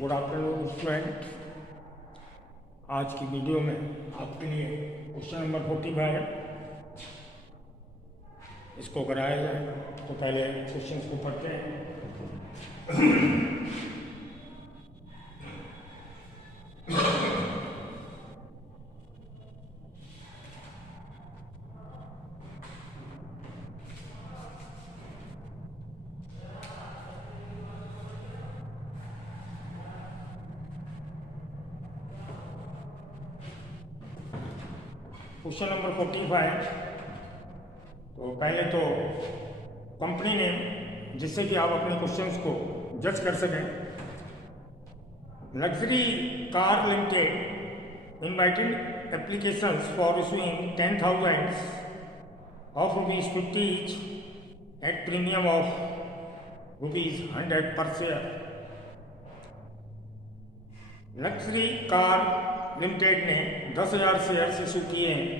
Good afternoon student. आज की video में आपके लिए क्वेश्चन नंबर 45 इसको कराया जाए। तो पहले क्वेश्चन को पढ़ते हैं। Question number 45। तो पहले तो कंपनी ने, जिससे कि आप अपने क्वेश्चंस को जज कर सकें, luxury car limited invited applications for issuing 10,000 of ₹50 each at premium of ₹100 per share। Luxury car limited ने 10,000 शेयर्स इशू किए हैं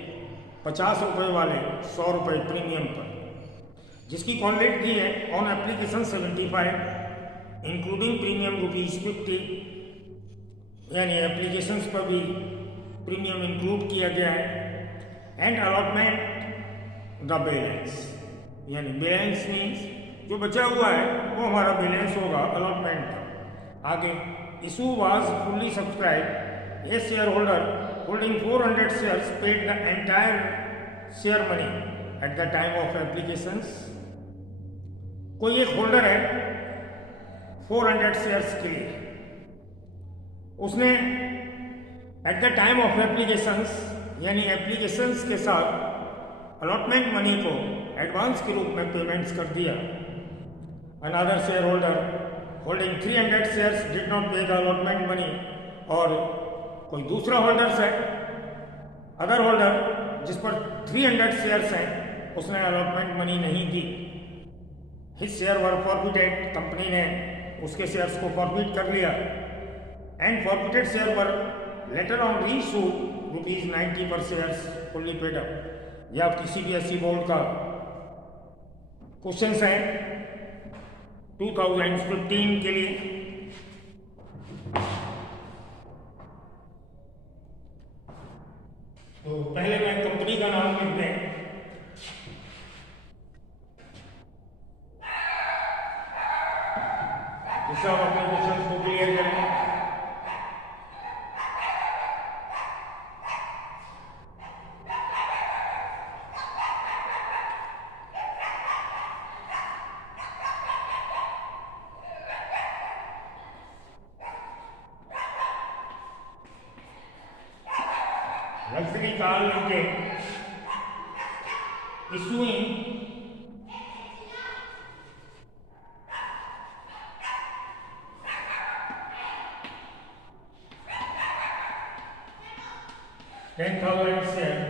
₹50 वाले ₹100 प्रीमियम पर, जिसकी कॉल रेट दी है ऑन एप्लीकेशन 75 इंक्लूडिंग प्रीमियम ₹50, यानी एप्लीकेशंस पर भी प्रीमियम इंक्लूड किया गया है। एंड अलॉटमेंट द बैलेंस, यानी बैलेंस मीन्स जो बचा हुआ है वो हमारा बैलेंस होगा अलॉटमेंट का। आगे issue was fully subscribe. A shareholder holding 400 shares paid the entire share money at the time of applications। कोई एक होल्डर है 400 शेयर्स के लिए, उसने eight the time of applications, यानी एप्लीकेशंस के साथ अलॉटमेंट मनी को एडवांस के रूप में पेमेंट्स कर दिया। Another share holder holding 300 shares did not पे द अलॉटमेंट मनी। और कोई दूसरा होल्डर्स है, अदर होल्डर जिस पर 300 शेयर्स हैं, उसने अलॉटमेंट मनी नहीं दी। His share were forfeited, company ने उसके शेयर्स को फॉरफिट कर लिया। एंड फॉरफिटेड शेयर पर later on reissue ₹90 per shares fully paid up. यह आपकी CBSE बोर्ड का क्वेश्चन है 2015 के लिए। तो पहले मैं कंपनी का नाम लिख दें। जिससे आप अपने क्वेश्चन को क्लियर करें। Luxury car limited issuing 10,000 shares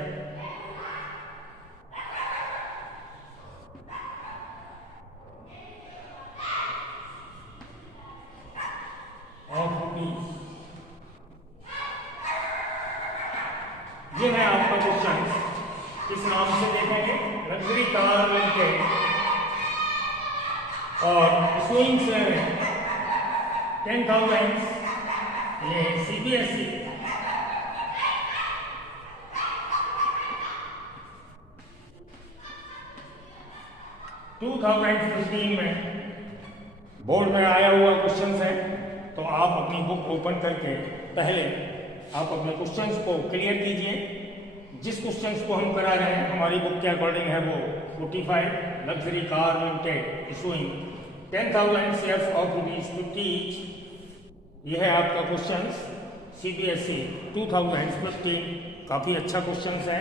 of ₹50। ये है आपका क्वेश्चन। किस नाम से देखेंगे? लग्जरी कार लिमिटेड, और इशूइंग शेयर है 10,000। ये CBSE 2015 में बोर्ड में आया हुआ क्वेश्चन है। तो आप अपनी बुक ओपन करके पहले आप अपने क्वेश्चंस को क्लियर कीजिए। जिस क्वेश्चंस को हम करा रहे हैं हमारी बुक के अकॉर्डिंग है वो 45। Luxury car limited issuing 10,000 shares of ₹50 each. यह है आपका क्वेश्चन CBSE 2015। काफ़ी अच्छा क्वेश्चन है।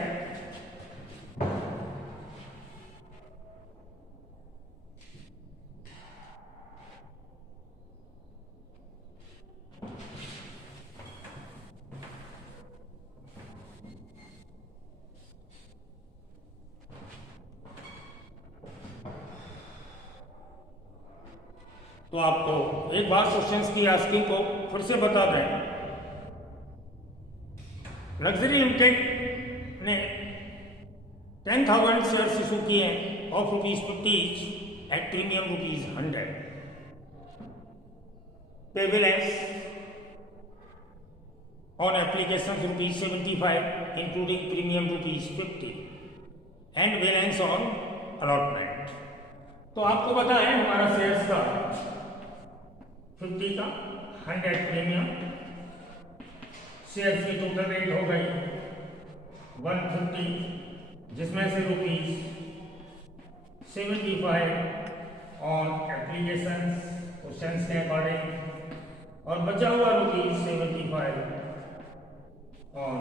तो आपको एक बार क्वेश्चंस की आस्किंग को फिर से बता दें। लग्जरी लिमिटेड ने 10,000 शेयर्स इशू किए हैं ऑफ ₹50 ईच एट प्रीमियम ₹100। पे balance on applications ₹75 including premium ₹50 and balance on allotment। तो आपको पता है हमारा शेयर्स का 50 का 100 प्रीमियम, शेयर्स की टोटल रेट हो गई 150, जिसमें से ₹75 ऑन एप्लीकेशंस क्वेश्चंस के अकॉर्डिंग और बचा हुआ ₹75 ऑन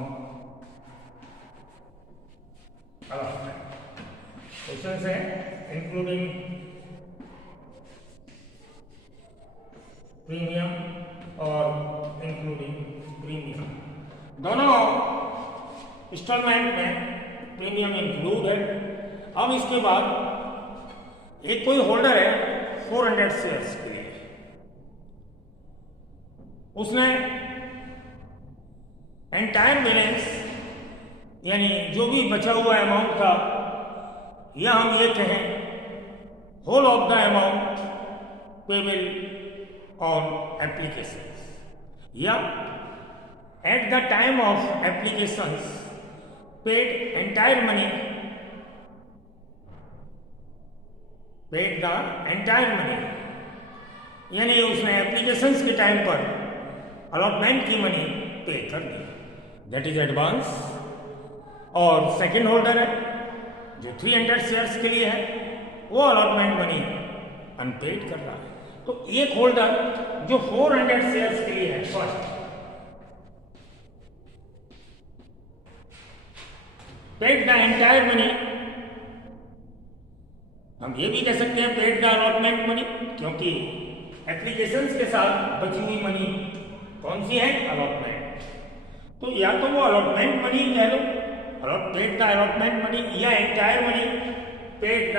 allotment। क्वेश्चंस है इंक्लूडिंग प्रीमियम और इंक्लूडिंग प्रीमियम, दोनों इंस्टॉलमेंट में प्रीमियम इंक्लूड है। अब इसके बाद एक कोई होल्डर है 400 शेयर्स के लिए, उसने एंटायर बैलेंस यानी जो भी बचा हुआ अमाउंट था, या हम ये कहें whole of the amount payable on applications, या at the time of applications paid entire money, paid the entire money, यानी उसने एप्लीकेशंस के टाइम पर अलॉटमेंट की मनी पे कर दी, दैट इज एडवांस। और सेकेंड होल्डर है जो 300 शेयर्स के लिए है, वो अलॉटमेंट मनी अनपेड कर रहा है। तो एक होल्डर जो 400 शेयर्स के लिए है, first paid the entire money, हम ये भी कह सकते हैं पेड द अलॉटमेंट मनी, क्योंकि एप्लीकेशंस के साथ बची हुई मनी कौन सी है, अलॉटमेंट। तो या तो वो अलॉटमेंट मनी कह लो, पेड द अलॉटमेंट मनी, या entire money paid the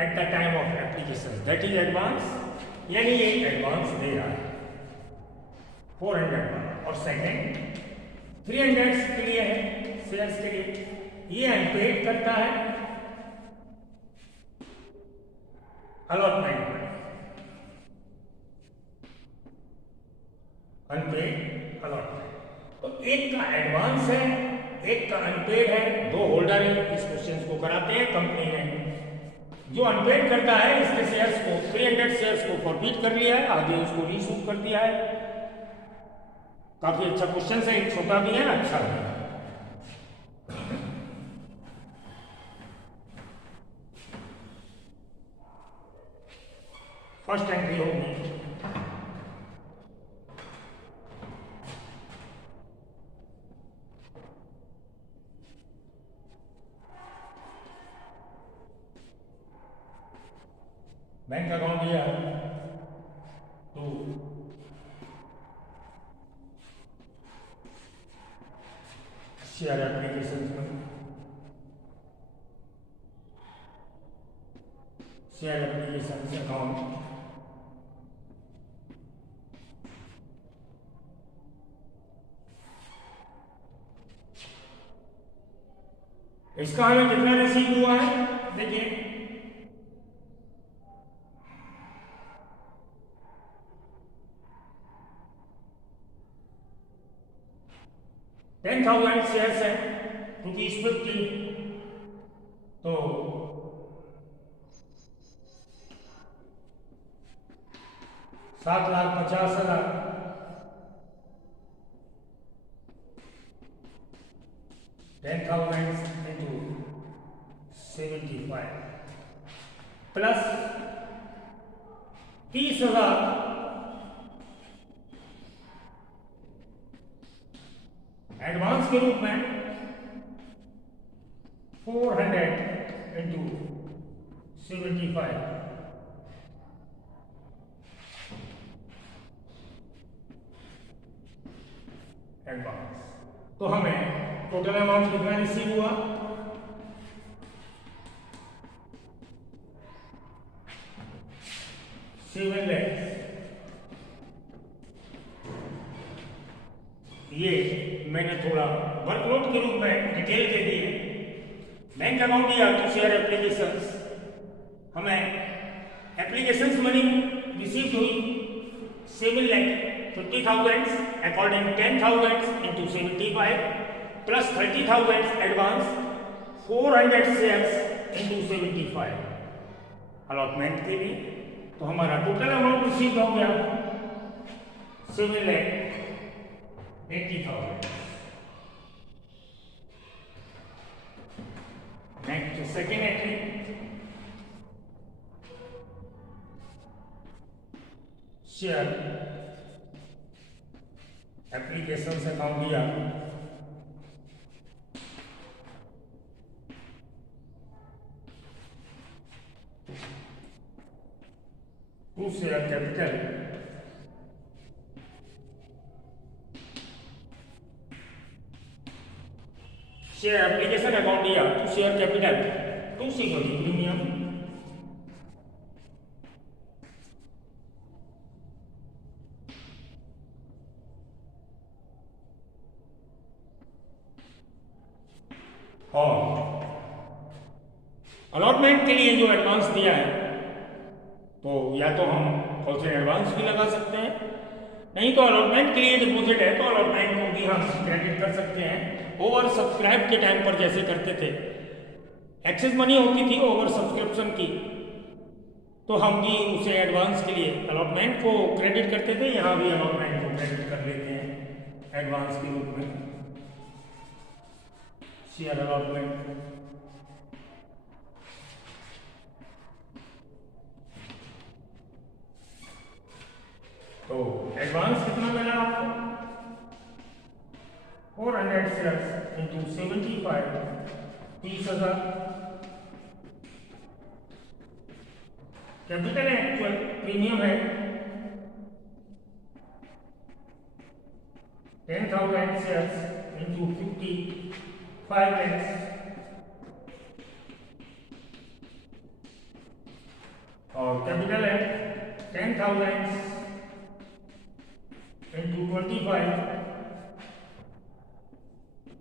eight the time of application, that is advance, यानी ये एडवांस दे रहा है 400। और सेकेंड 300 के लिए है, शेयर्स के लिए, ये अनपेड करता है अलॉटमेंट मनी, अनपेड अलॉटमेंट। तो एक का एडवांस है, एक का अनपेड है, दो होल्डर है, इस क्वेश्चन को कराते हैं कंपनी ने। जो अनपेड करता है इसके शेयर्स को 300 शेयर्स को फॉरफिट कर लिया है, आगे उसको रीइशू कर दिया है। काफी अच्छा क्वेश्चन है, छोटा भी है, अच्छा भी है। फर्स्ट एंट्री होगी बैंक अकाउंट दिया तो शेयर एप्लीकेशन में, शेयर एप्लीकेशन अकाउंट इसका हमें कितना रिसीव हुआ है, देखिए 10,000 शेयर्स है ₹50, तो 7,50,000 10,000 into 75 प्लस 30,000 एडवांस के रूप में 400 into 75 एडवांस। तो हमें टोटल अमाउंट कितना रिसीव हुआ, $7 लाख। ये मैंने थोड़ा वर्कलोड के रूप में डिटेल दे दी है। बैंक अकाउंट दिया तो शेयर एप्लीकेशंस, हमें एप्लीकेशंस मनी रिसीव हुई 7 lakh 50,000 according 10,000 into 75 plus 30,000 advance 400 shares into 75 allotment के लिए। तो हमारा टोटल अमाउंट रिसीव हो गया 7,80,000। Next second entry, share application से अकाउंट दिया, to share capital share application account दिया to share capital to security premium और अलॉटमेंट के लिए जो एडवांस दिया है तो या तो हम कॉल्स एडवांस भी लगा सकते हैं, नहीं तो अलॉटमेंट के लिए डिपॉजिट है तो अलॉटमेंट को भी हम क्रेडिट कर सकते हैं। ओवर सब्सक्राइब के टाइम पर जैसे करते थे, एक्सेस मनी होती थी ओवर सब्सक्रिप्शन की, तो हम भी उसे एडवांस के लिए अलॉटमेंट को क्रेडिट करते थे, यहाँ भी अलॉटमेंट को क्रेडिट कर लेते हैं एडवांस के रूप में। शेयर अलॉटमेंट तो एडवांस कितना मिला आपको 400 shares into 75 30,000। Capital actual premium है 10,000 शेयर्स इंटू 55 lakhs और कैपिटल है 10,000 into 25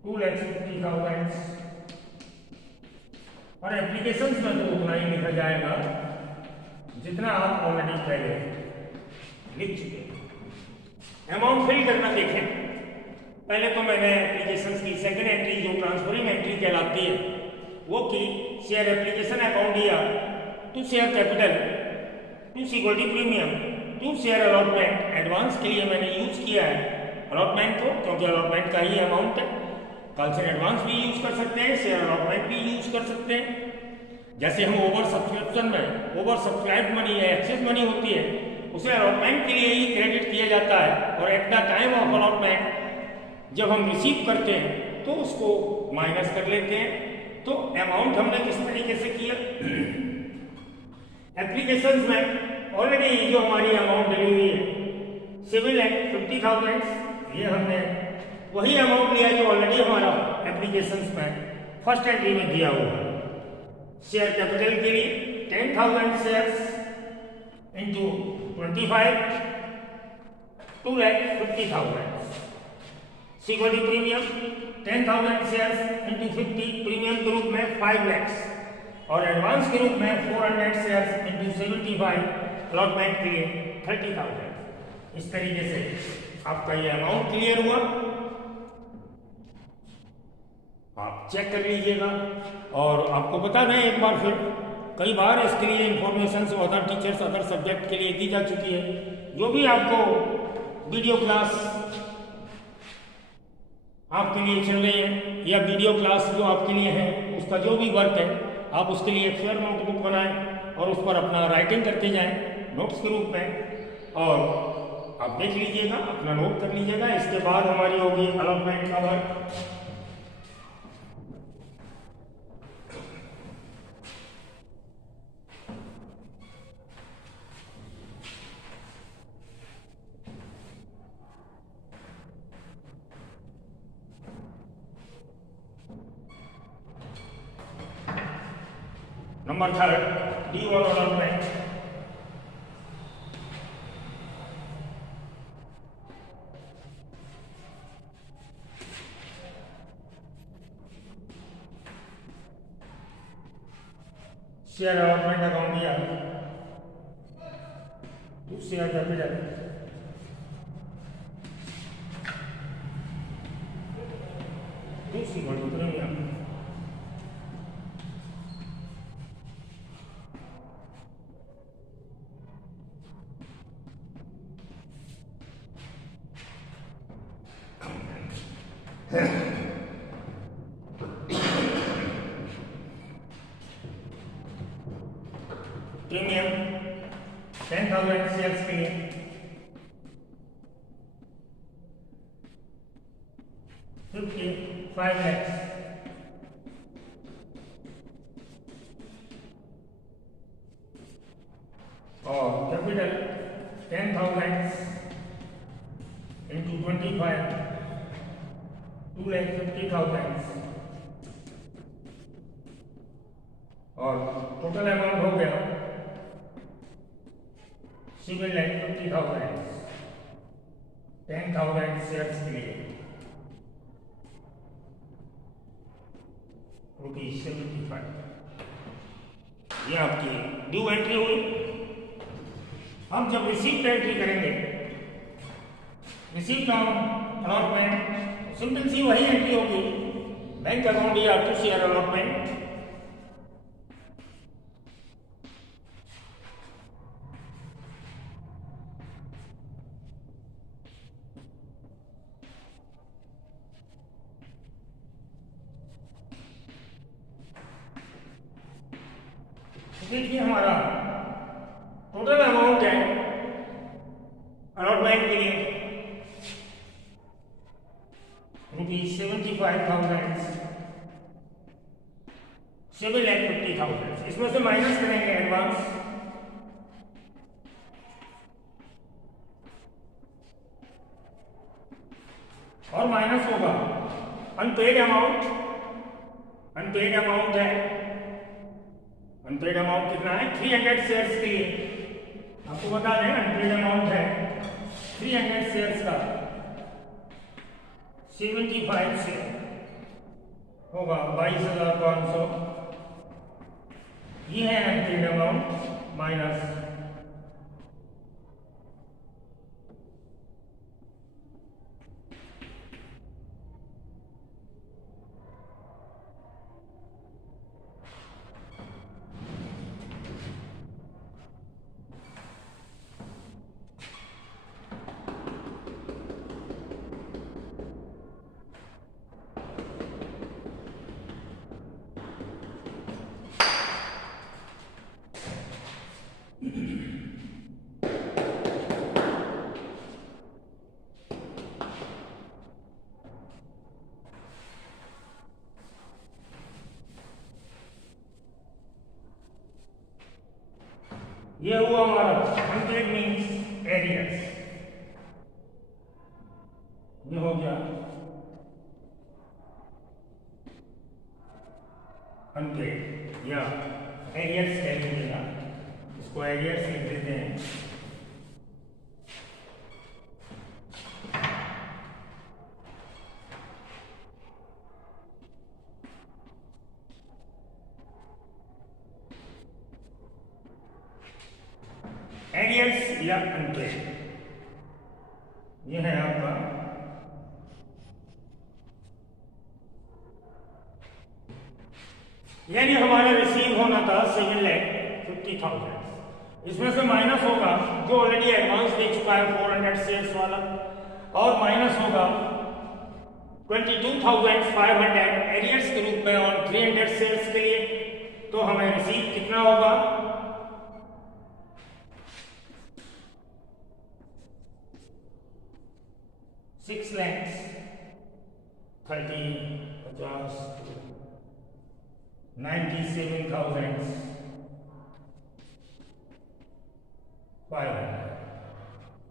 2,50,000 और एप्लीकेशंस में तो उतना ही लिखा जाएगा जितना आप ऑलरेडी पहले लिख चुके हैं। अमाउंट फिल करना देखें, पहले तो मैंने एप्लीकेशंस की सेकंड एंट्री जो ट्रांसफरिंग एंट्री कहलाती है वो की। शेयर एप्लीकेशन अकाउंट दिया to share capital to security premium to share allotment. Advance के लिए मैंने यूज किया है अलॉटमेंट को, क्योंकि अलॉटमेंट का ही अमाउंट है। कल से एडवांस भी यूज कर सकते हैं, शेयर अलॉटमेंट भी यूज कर सकते हैं। जैसे हम ओवर सब्सक्रिप्शन में ओवर सब्सक्राइब मनी या एक्सेस मनी होती है उसे अलॉटमेंट के लिए ही क्रेडिट किया जाता है, और eight the time of allotment जब हम रिसीव करते हैं तो उसको माइनस कर लेते हैं। तो अमाउंट हमने किस तरीके से किया, एप्लीकेशंस में ऑलरेडी जो हमारी अमाउंट डली हुई है 7,50,000, ये हमने वही अमाउंट लिया जो ऑलरेडी हमारा एप्लीकेशंस में फर्स्ट एंट्री में दिया हुआ है। शेयर कैपिटल के लिए 10,000 shares into 25 2,50,000। Security premium 10,000 shares into 50 premium के रूप में 5 lakhs और एडवांस के रूप में 400 शेयर्स इंटू 75 अलॉटमेंट के लिए 30,000। इस तरीके से आपका ये अमाउंट क्लियर हुआ, आप चेक कर लीजिएगा। और आपको बता दें एक बार फिर, कई बार इसके लिए information other teachers other subject के लिए दी जा चुकी है। जो भी आपको वीडियो क्लास आपके लिए चल रही है या वीडियो क्लास जो आपके लिए है उसका जो भी वर्क है आप उसके लिए एक फेयर नोटबुक बनाएं और उस पर अपना राइटिंग करते जाएं नोट्स के रूप में, और आप देख लीजिएगा, अपना नोट कर लीजिएगा। इसके बाद हमारी होगी अलॉटमेंट का work. Number 3 D1 allotment. Share allotment account दिया टू शेयर कैपिटल दूसरी बड़ी प्रीमियम प्रीमियम 10,000 शेयर्स के लिए 55 lakhs और कैपिटल 10,000 into 25 2,50,000 और टोटल अमाउंट हो गया 7,50,000 10,000 शेयर्स के लिए ₹75। ये आपकी ड्यू एंट्री हुई। हम जब रिसीप्ट एंट्री करेंगे, रिसीप्ट ऑन अलॉटमेंट सिंपल सी वही एंट्री होगी, बैंक अकाउंट या टू शेयर अलॉटमेंट। देखिए हमारा टोटल अमाउंट है अलॉटमेंट के लिए ₹75,000 7,50,000। इसमें से माइनस करेंगे एडवांस और माइनस होगा अनपेड अमाउंट। अनपेड अमाउंट है, अनपेड अमाउंट कितना है 300 शेयर्स के लिए। आपको बता दें अनपेड अमाउंट है 300 शेयर्स का 75 से होगा 22,500। ये है अनपेड अमाउंट माइनस ये हुआ हमारा 100 मीन्स एरियर्स। ये हो गया 100 या एरियर्स कह लीजिएगा, इसको एरियर्स लिख देते हैं। एरियर्स या अनपेड, ये है आपका यानी हमारा रिसीव होना था 7,50,000। इसमें से माइनस होगा जो ऑलरेडी एडवांस दे चुका है 400 शेयर्स वाला, और माइनस होगा 22,500 एरियर्स के रूप में ऑन 300 शेयर्स के लिए। तो हमें रिसीव कितना होगा 6 lakhs 97,500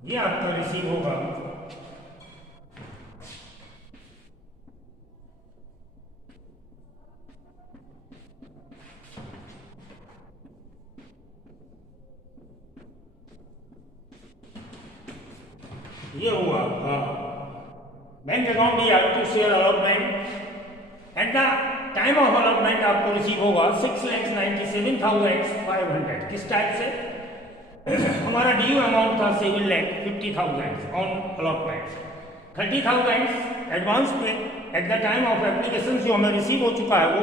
ये आपका रिसीव होगा। ये हुआ बैंक अकाउंट या to share allotment. At the time of allotment आपको रिसीव होगा 6,97,500। किस टाइप से हमारा ड्यू अमाउंट था 7,50,000 ऑन अलॉटमेंट। 30,000 एडवांस पे eight the time of application जो हमें रिसीव हो चुका है वो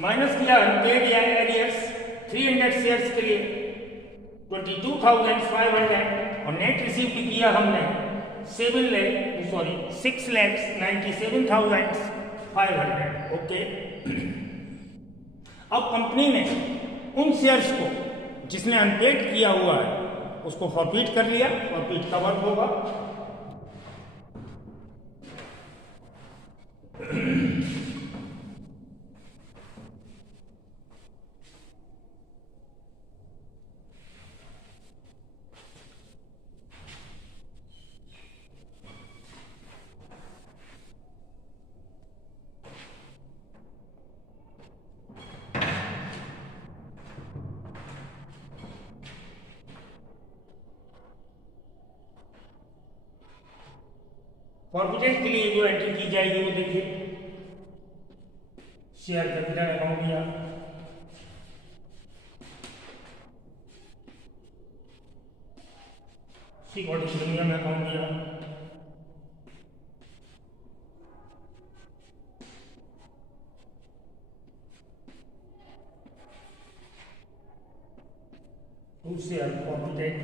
माइनस किया अनपेड या एरियर्स 300 शेयर्स के लिए 22,500 और नेट रिसीव किया हमने 6,97,500। ओके। अब कंपनी ने उन शेयर्स को जिसने अनपेड किया हुआ है उसको फॉरफिट कर लिया। फॉरफिट का वर्क होगा फॉरफिटेड के लिए जो एंट्री की जाएगी वो देखिए, शेयर कैपिटल अकाउंट दिया, सिक्योरिटी प्रीमियम अकाउंट दिया, टू शेयर फॉरफिटेड,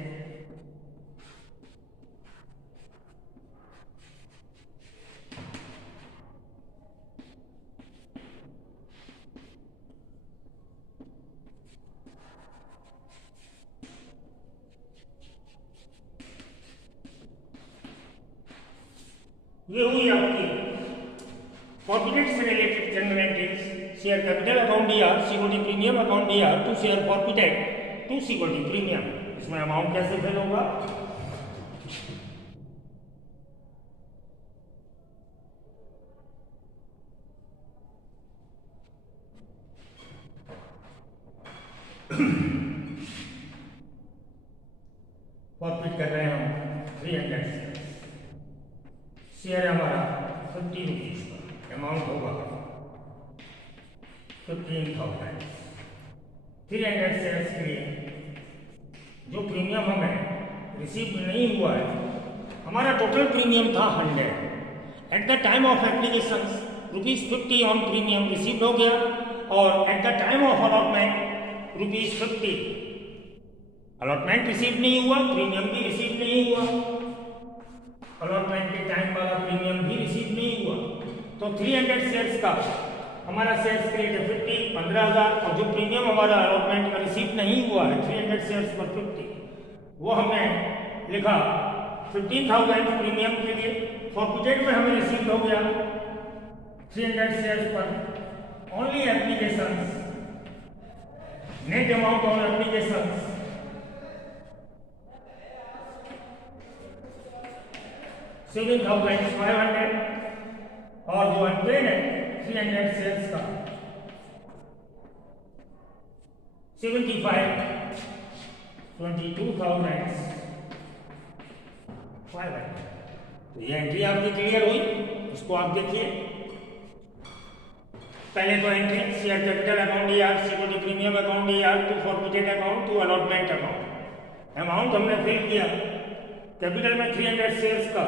ये हुई आपकी फॉरफिटेड से related general entries. Share capital account दिया, सिक्योरिटी प्रीमियम अकाउंट दिया, to share forfeited, to security premium. इसमें अमाउंट कैसे फिल होगा? फॉरफिट कर रहे हैं हम 300 शेयर हमारा 50 रुपीज का अमाउंट होगा 15,000। 300 शेयर्स के लिए जो प्रीमियम हमें रिसीव नहीं हुआ है, हमारा टोटल प्रीमियम था 100। Eight the time of application ₹50 on premium receive हो गया और eight the time of allotment ₹50 allotment receive नहीं हुआ, प्रीमियम भी रिसीव नहीं हुआ। अलॉटमेंट के टाइम वाला प्रीमियम भी रिसीव नहीं हुआ, तो 300 शेयर्स का हमारा शेयर्स रेट है 50, 15,000 और जो प्रीमियम हमारा अलॉटमेंट का रिसीव नहीं हुआ है 300 शेयर्स पर 50, वो हमने लिखा 15,000 प्रीमियम के लिए। फॉरफिटेड में हमें रिसीव हो गया 300 शेयर्स पर only application, net amount on application 7,500 और जो अनपेड है 300 शेयर्स का 75, 22,500। तो ये एंट्री आपकी क्लियर हुई, इसको आप देखिए। पहले तो एंट्री शेयर कैपिटल अकाउंट दिया, सिक्योरिटी प्रीमियम अकाउंट दिया, to forfeited account, to allotment account. Amount हमने फिल किया, कैपिटल में 300 शेयर्स का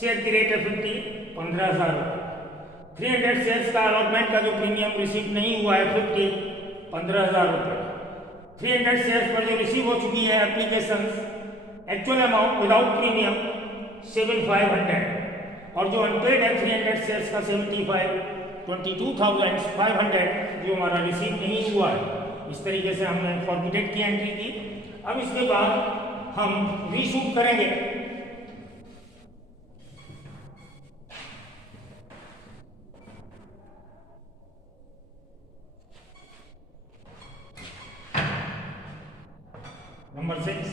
शेयर की रेट है 50, 15,000 रुपये। 300 शेयर्स का अलॉटमेंट का जो प्रीमियम रिसीव नहीं हुआ है 50, 15,000 रुपये। 300 शेयर्स पर जो रिसीव हो चुकी है application, actual amount without premium 7,500 और जो अनपेड है 300 शेयर्स का 75, 22,500 जो हमारा रिसीव नहीं हुआ है। इस तरीके से हमने फॉरफिटेड की एंट्री की। अब इसके बाद हम रीशूट करेंगे। नंबर 6,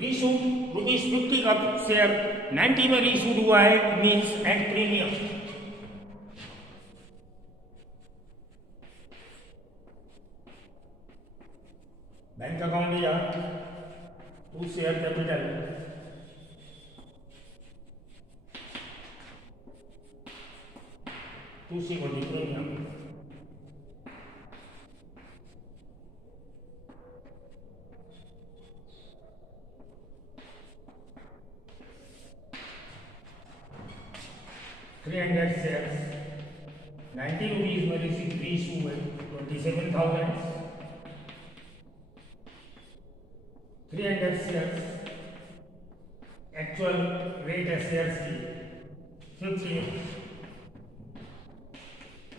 रीशूट ₹50 का शेयर 90 में रीशूट हुआ है, means and premium. Bank account दिया, to share capital, to security premium. 300 shares, 90 rupees में रिसीव 3 issue है 27,000, 300 shares, एक्चुअल रेट है शेयर्स की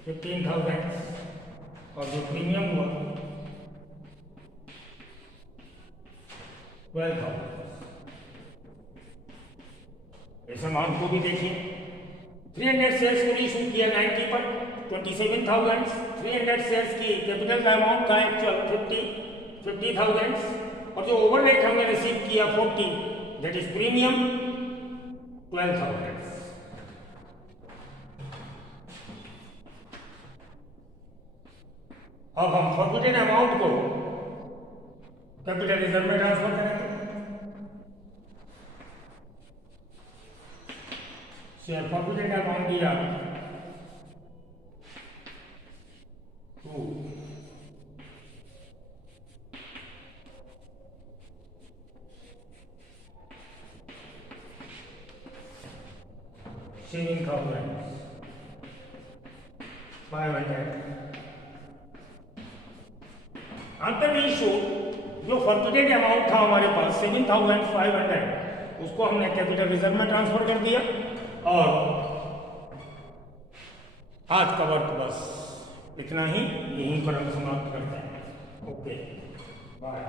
15,000 और जो प्रीमियम हुआ 12,000। इस अमाउंट को भी देखिए, 300 शेयर्स को इशू किया 90 पर 27,000, 300 शेयर्स की कैपिटल का अमाउंट था एक्चुअल 50,000 और जो ओवरवेट हमने रिसीव किया 40, दैट इज प्रीमियम 12,000। अब हम फॉरबिडन अमाउंट को कैपिटल रिजर्व में ट्रांसफर करेंगे। शेयर फॉरबिडन अमाउंट दिया 2, $7,500 अंतर इशू जो फॉरबिडन अमाउंट था हमारे पास 7,500, उसको हमने कैपिटल रिजर्व में ट्रांसफर कर दिया और आज का वर्क बस इतना ही, यहीं पर हम समाप्त करते हैं। Okay, bye.